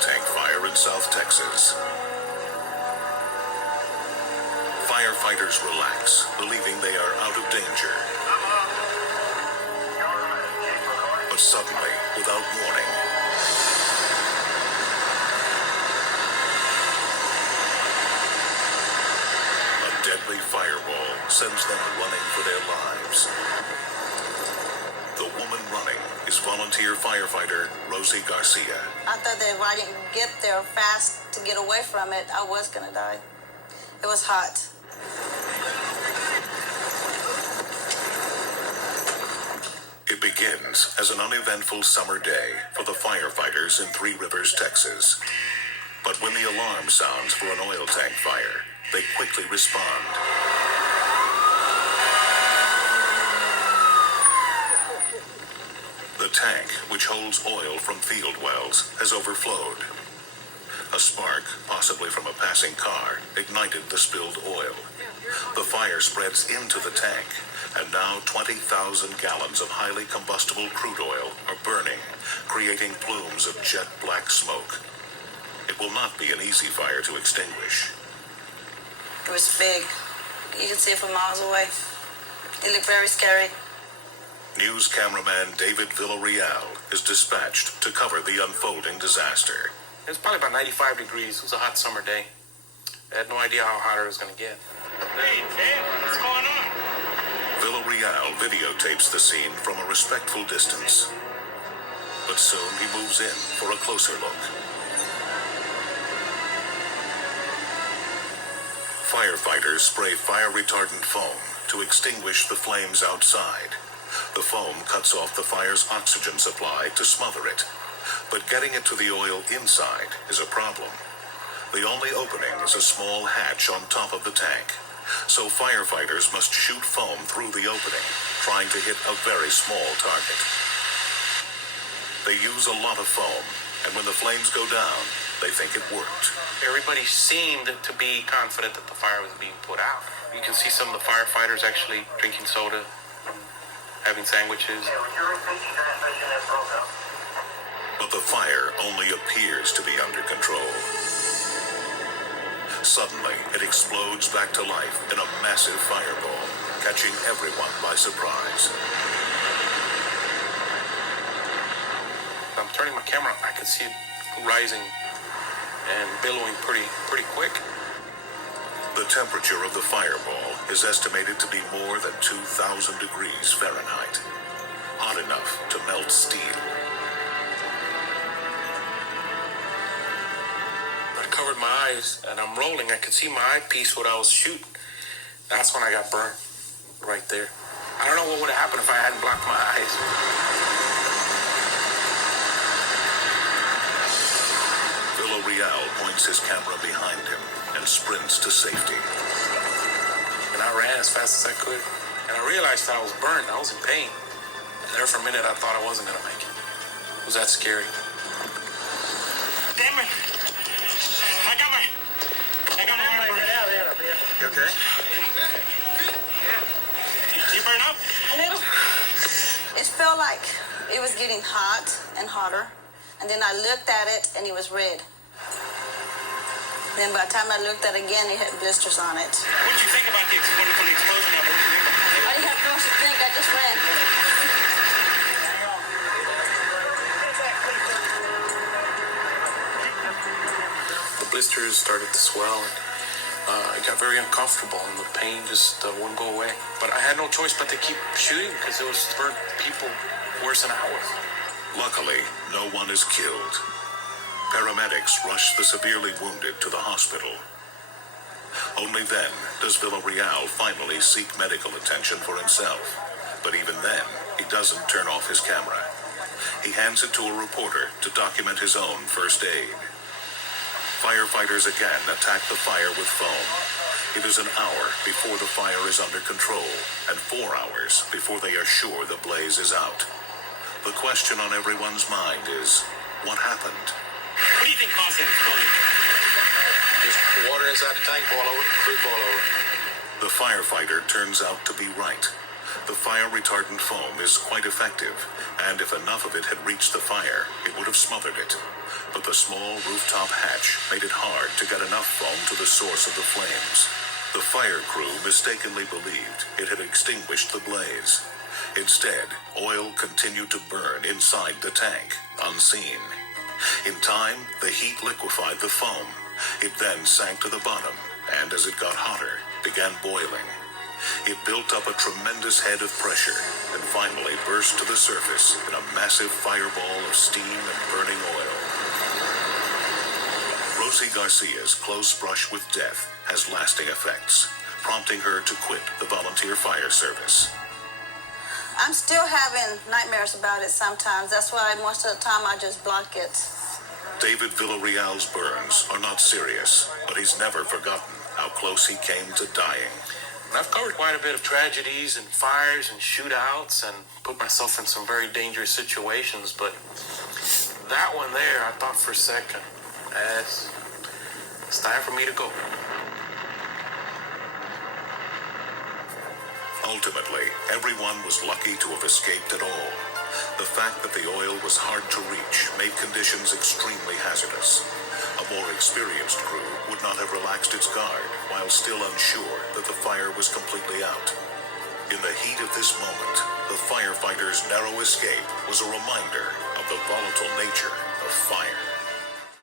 tank fire in South Texas. Firefighters relax, believing they are out of danger. But suddenly, without warning, a deadly fireball sends them running for their lives. The woman running is volunteer firefighter Rosie Garcia. I thought that if I didn't get there fast to get away from it, I was gonna die. It was hot. It begins as an uneventful summer day for the firefighters in Three Rivers, Texas. But when the alarm sounds for an oil tank fire, they quickly respond. The tank, which holds oil from field wells, has overflowed. A spark, possibly from a passing car, ignited the spilled oil. The fire spreads into the tank, and now 20,000 gallons of highly combustible crude oil are burning, creating plumes of jet black smoke. It will not be an easy fire to extinguish. It was big. You could see it from miles away. It looked very scary. News cameraman David Villarreal is dispatched to cover the unfolding disaster. It was probably about 95 degrees. It was a hot summer day. I had no idea how hot it was going to get. Hey, Ted, what's going on? Villarreal videotapes the scene from a respectful distance. But soon he moves in for a closer look. Firefighters spray fire-retardant foam to extinguish the flames outside. The foam cuts off the fire's oxygen supply to smother it. But getting it to the oil inside is a problem. The only opening is a small hatch on top of the tank. So firefighters must shoot foam through the opening, trying to hit a very small target. They use a lot of foam, and when the flames go down, they think it worked. Everybody seemed to be confident that the fire was being put out. You can see some of the firefighters actually drinking soda, having sandwiches. But the fire only appears to be under control. Suddenly, it explodes back to life in a massive fireball, catching everyone by surprise. I'm turning my camera, I could see it rising and billowing pretty quick. The temperature of the fireball is estimated to be more than 2,000 degrees Fahrenheit, hot enough to melt steel. I covered my eyes and I'm rolling. I could see my eyepiece, what I was shooting. That's when I got burned, right there. I don't know what would have happened if I hadn't blocked my eyes. Villarreal points his camera behind him and sprints to safety. And I ran as fast as I could. And I realized that I was burned. I was in pain. And there for a minute, I thought I wasn't going to make it. It was that scary. Damn it. I got my arm burned. You okay? You burn up? A little. It felt like it was getting hot and hotter. And then I looked at it and it was red. Then by the time I looked at it again, it had blisters on it. What'd you think about the explosion of it? What'd you think about it? I didn't have no much to think. I just ran. The blisters started to swell. And I got very uncomfortable and the pain just wouldn't go away. But I had no choice but to keep shooting because it was burnt people worse than I was. Luckily, no one is killed. Paramedics rush the severely wounded to the hospital. Only then does Villarreal finally seek medical attention for himself. But even then, he doesn't turn off his camera. He hands it to a reporter to document his own first aid. Firefighters again attack the fire with foam. It is an hour before the fire is under control, and 4 hours before they are sure the blaze is out. The question on everyone's mind is, what happened? What do you think caused that explosion? Just water inside the tank boil over, crude boil over. The firefighter turns out to be right. The fire retardant foam is quite effective, and if enough of it had reached the fire, it would have smothered it. But the small rooftop hatch made it hard to get enough foam to the source of the flames. The fire crew mistakenly believed it had extinguished the blaze. Instead, oil continued to burn inside the tank, unseen. In time, the heat liquefied the foam. It then sank to the bottom, and as it got hotter, began boiling. It built up a tremendous head of pressure, and finally burst to the surface in a massive fireball of steam and burning oil. Rosie Garcia's close brush with death has lasting effects, prompting her to quit the volunteer fire service. I'm still having nightmares about it sometimes. That's why most of the time I just block it. David Villarreal's burns are not serious, but he's never forgotten how close he came to dying. And I've covered quite a bit of tragedies and fires and shootouts and put myself in some very dangerous situations, but that one there, I thought for a second, it's time for me to go. Ultimately, everyone was lucky to have escaped at all. The fact that the oil was hard to reach made conditions extremely hazardous. A more experienced crew would not have relaxed its guard while still unsure that the fire was completely out. In the heat of this moment, the firefighters' narrow escape was a reminder of the volatile nature of fire.